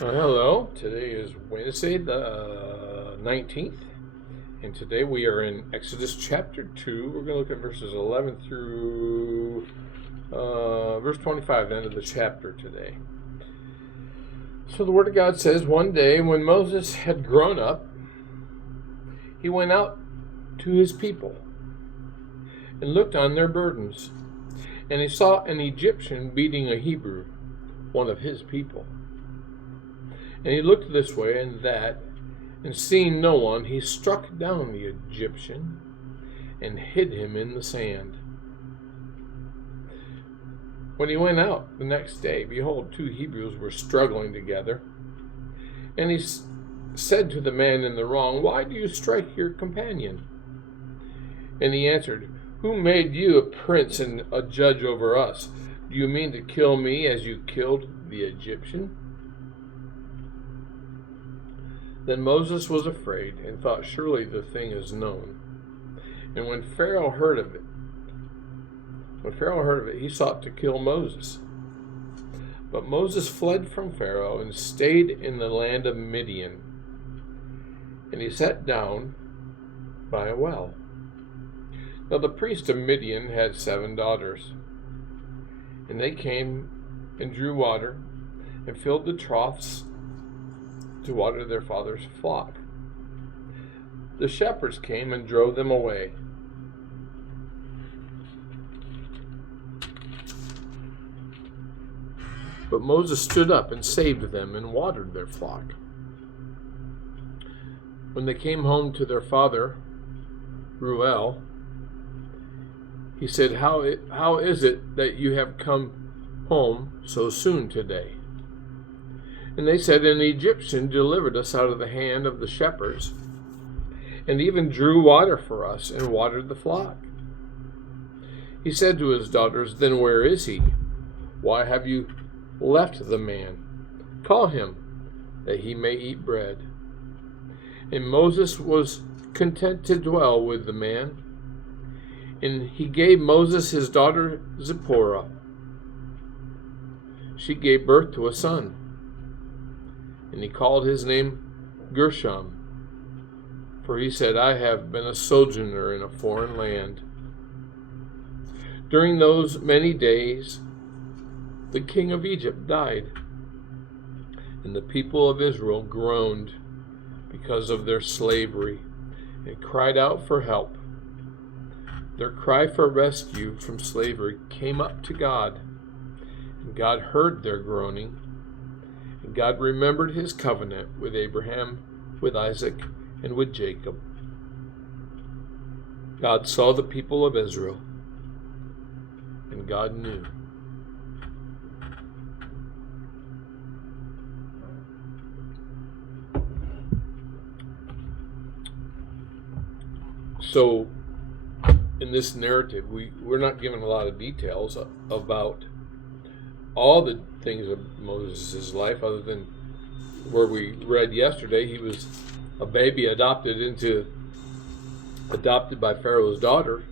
Hello, today is Wednesday the 19th, and today we are in Exodus chapter 2. We're going to look at verses 11 through verse 25, the end of the chapter today. So the Word of God says, one day when Moses had grown up, he went out to his people and looked on their burdens, and he saw an Egyptian beating a Hebrew, one of his people. And he looked this way and that, and seeing no one, he struck down the Egyptian and hid him in the sand. When he went out the next day, behold, two Hebrews were struggling together. And he said to the man in the wrong, "Why do you strike your companion?" And he answered, "Who made you a prince and a judge over us? Do you mean to kill me as you killed the Egyptian?" Then Moses was afraid and thought, "Surely the thing is known." And when Pharaoh heard of it, he sought to kill Moses. But Moses fled from Pharaoh and stayed in the land of Midian. And he sat down by a well. Now the priest of Midian had 7 daughters. And they came and drew water and filled the troughs to water their father's flock. The shepherds came and drove them away. But Moses stood up and saved them and watered their flock. When they came home to their father, Reuel, he said, How is it that you have come home so soon today?" And they said, "An Egyptian delivered us out of the hand of the shepherds, and even drew water for us and watered the flock." He said to his daughters, "Then where is he? Why have you left the man? Call him, that he may eat bread." And Moses was content to dwell with the man. And he gave Moses his daughter Zipporah. She gave birth to a son. And he called his name Gershom, for he said, "I have been a sojourner in a foreign land." During those many days, the king of Egypt died, and the people of Israel groaned because of their slavery and cried out for help. Their cry for rescue from slavery came up to God, and God heard their groaning. And God remembered his covenant with Abraham, with Isaac, and with Jacob. God saw the people of Israel, and God knew. So, in this narrative, we're not given a lot of details about all the things of Moses' life, other than where we read yesterday, he was a baby adopted by Pharaoh's daughter.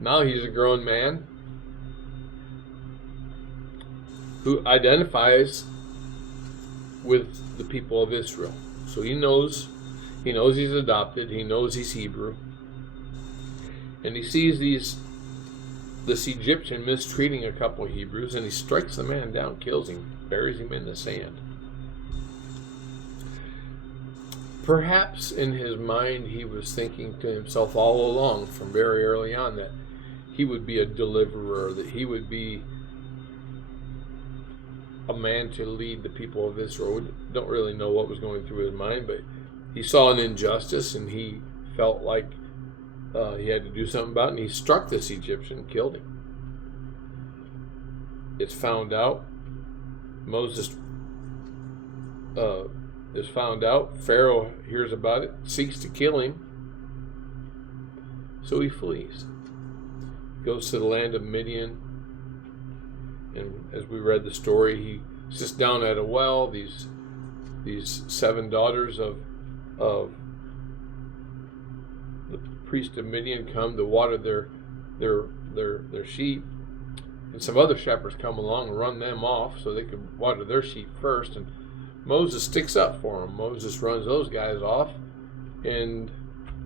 Now he's a grown man who identifies with the people of Israel. So he knows he's adopted, he knows he's Hebrew. And he sees this Egyptian mistreating a couple of Hebrews, and he strikes the man down, kills him, buries him in the sand. Perhaps in his mind he was thinking to himself all along, from very early on, that he would be a deliverer, that he would be a man to lead the people of Israel. We don't really know what was going through his mind, but he saw an injustice and he felt like he had to do something about it, and he struck this Egyptian and killed him. It's found out. Moses is found out. Pharaoh hears about it, seeks to kill him. So he flees. Goes to the land of Midian. And as we read the story, he sits down at a well. These 7 daughters of the priest of Midian come to water their sheep. And some other shepherds come along and run them off so they could water their sheep first. And Moses sticks up for him. Moses runs those guys off and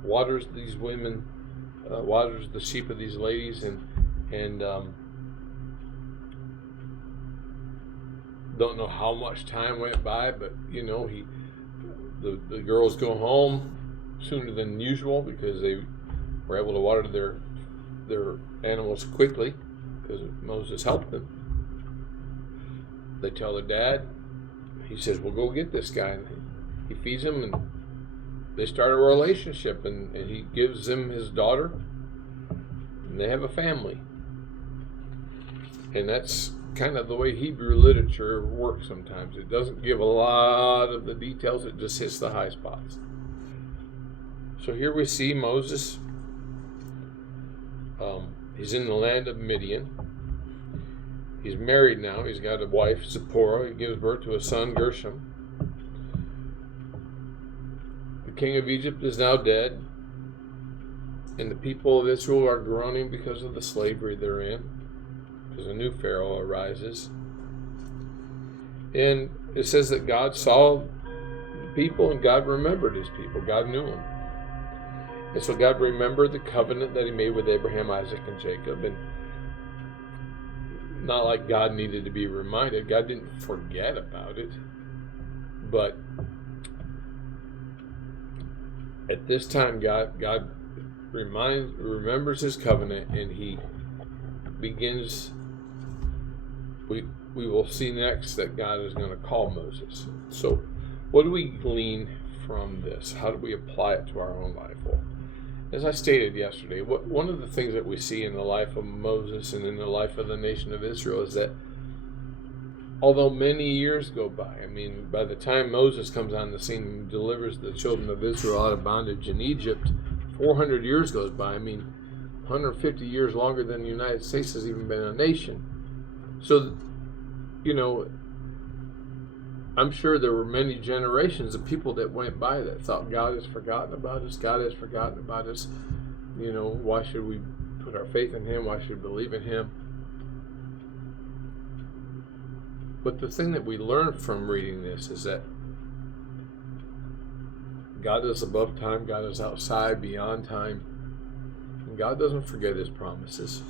waters these women, waters the sheep of these ladies, and don't know how much time went by, but the girls go home sooner than usual because they were able to water their animals quickly because Moses helped them. They tell their dad. He says, "We'll go get this guy." And he feeds him, and they start a relationship, and he gives him his daughter, and they have a family. And that's kind of the way Hebrew literature works sometimes. It doesn't give a lot of the details, it just hits the high spots. So here we see Moses. He's in the land of Midian. He's married now. He's got a wife, Zipporah. He gives birth to a son, Gershom. The king of Egypt is now dead, and the people of Israel are groaning because of the slavery they're in, because a new Pharaoh arises. And it says that God saw the people, and God remembered his people. God knew them. And so God remembered the covenant that he made with Abraham, Isaac, and Jacob. And not like God needed to be reminded. God didn't forget about it. But at this time, God remembers his covenant, and he begins. We will see next that God is going to call Moses. So what do we glean from this? How do we apply it to our own life? Well, as I stated yesterday, one of the things that we see in the life of Moses and in the life of the nation of Israel is that although many years go by, by the time Moses comes on the scene and delivers the children of Israel out of bondage in Egypt, 400 years goes by. 150 years longer than the United States has even been a nation. So, I'm sure there were many generations of people that went by that thought God has forgotten about us. God has forgotten about us. Why should we put our faith in him? Why should we believe in him? But the thing that we learn from reading this is that God is above time. God is outside, beyond time. And God doesn't forget his promises.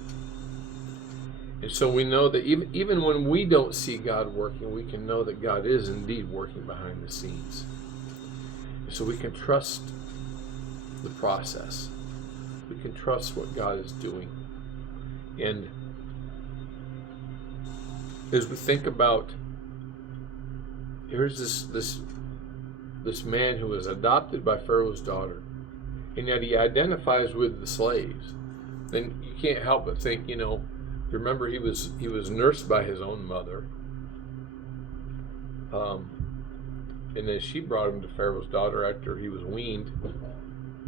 And so we know that even when we don't see God working, we can know that God is indeed working behind the scenes. And so we can trust the process. We can trust what God is doing. And as we think about, here's this man who is adopted by Pharaoh's daughter, and yet he identifies with the slaves. Then you can't help but think, remember he was nursed by his own mother, and then she brought him to Pharaoh's daughter after he was weaned.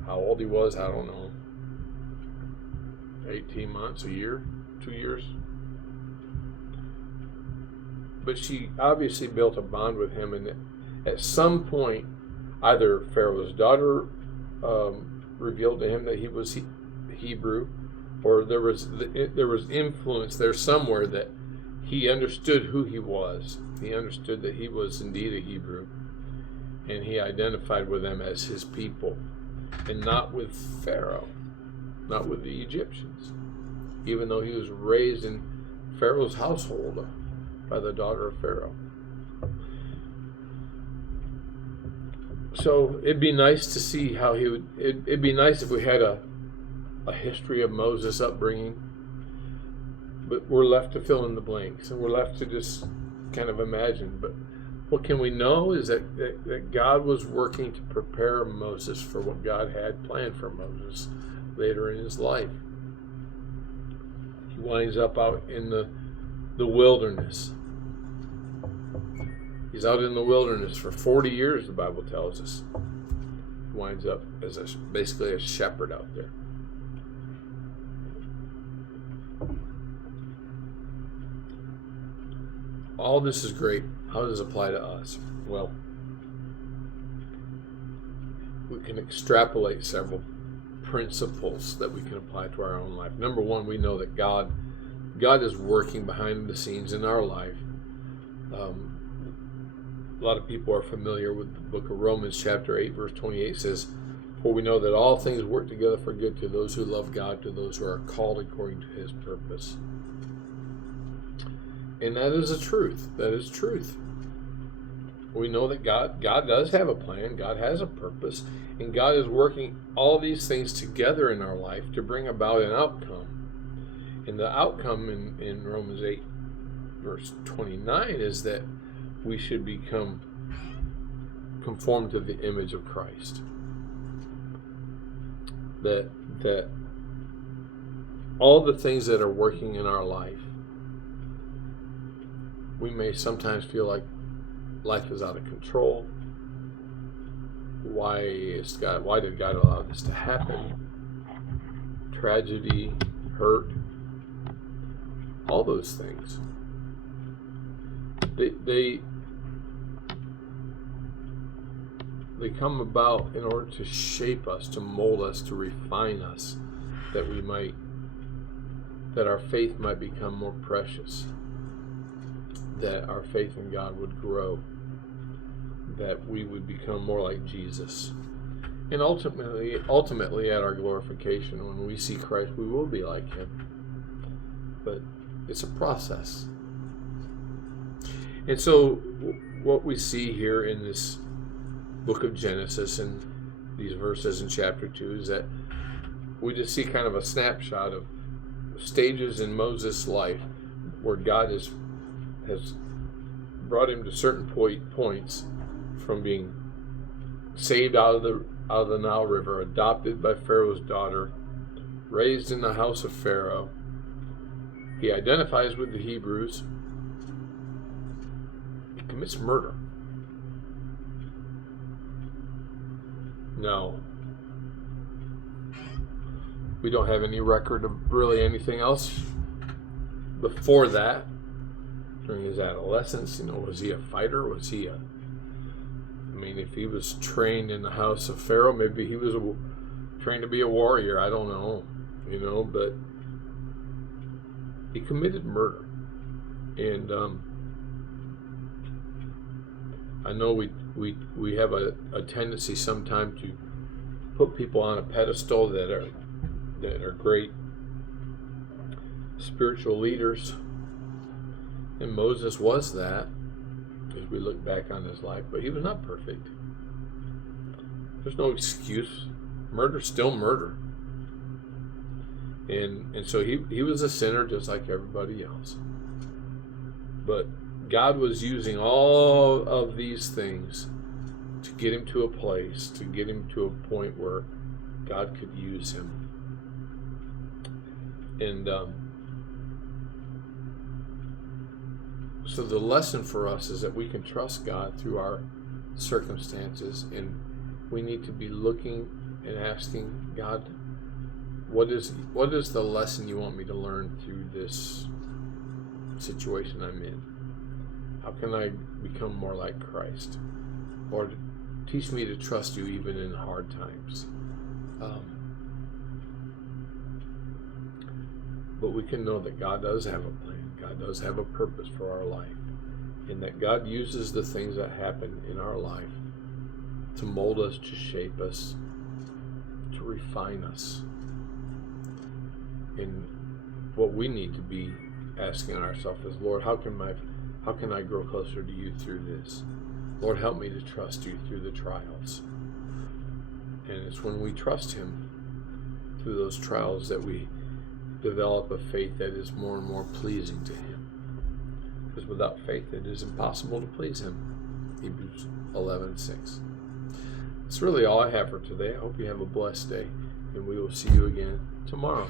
How old he was, I don't know. 18 months, a year, 2 years. But she obviously built a bond with him, and at some point, either Pharaoh's daughter revealed to him that he was Hebrew, or there was influence there somewhere that he understood who he was. He understood that he was indeed a Hebrew, and he identified with them as his people, and not with Pharaoh, not with the Egyptians, even though he was raised in Pharaoh's household by the daughter of Pharaoh. So it'd be nice to see how he would. It'd be nice if we had a history of Moses' upbringing, but we're left to fill in the blanks, and we're left to just kind of imagine. But what can we know is that God was working to prepare Moses for what God had planned for Moses later in his life. He winds up out in the wilderness. He's out in the wilderness for 40 years, the Bible tells us. He winds up as basically a shepherd out there. All this is great. How does it apply to us? Well, we can extrapolate several principles that we can apply to our own life. Number one, we know that God is working behind the scenes in our life. a lot of people are familiar with the book of Romans chapter 8 verse 28 says, "For we know that all things work together for good to those who love God, to those who are called according to his purpose." And that is the truth. That is truth. We know that God does have a plan. God has a purpose. And God is working all these things together in our life to bring about an outcome. And the outcome in Romans 8 verse 29 is that we should become conformed to the image of Christ. That all the things that are working in our life, we may sometimes feel like life is out of control. Why did God allow this to happen? Tragedy, hurt, all those things. They come about in order to shape us, to mold us, to refine us, that our faith might become more precious, that our faith in God would grow, that we would become more like Jesus. And ultimately at our glorification, when we see Christ, we will be like him. But it's a process. And so what we see here in this book of Genesis and these verses in chapter 2 is that we just see kind of a snapshot of stages in Moses' life where God has brought him to certain points, from being saved out of the Nile River, adopted by Pharaoh's daughter, raised in the house of Pharaoh. He identifies with the Hebrews. He commits murder. No. We don't have any record of really anything else before that. During his adolescence, was he a fighter? If he was trained in the house of Pharaoh, maybe he was trained to be a warrior. I don't know, but he committed murder. And I know we have a tendency sometimes to put people on a pedestal that are great spiritual leaders. And Moses was that, as we look back on his life, but he was not perfect. There's no excuse. Murder's still murder. And so he was a sinner just like everybody else. But God was using all of these things to get him to a place, to get him to a point where God could use him. And so the lesson for us is that we can trust God through our circumstances, and we need to be looking and asking God, what is the lesson you want me to learn through this situation I'm in? How can I become more like Christ? Lord, teach me to trust you even in hard times. But we can know that God does have a plan. God does have a purpose for our life. And that God uses the things that happen in our life to mold us, to shape us, to refine us. And what we need to be asking ourselves is, Lord, how can I grow closer to you through this? Lord, help me to trust you through the trials. And it's when we trust him through those trials that we develop a faith that is more and more pleasing to him. Because without faith, it is impossible to please him. Hebrews 11:6. That's really all I have for today. I hope you have a blessed day, and we will see you again tomorrow.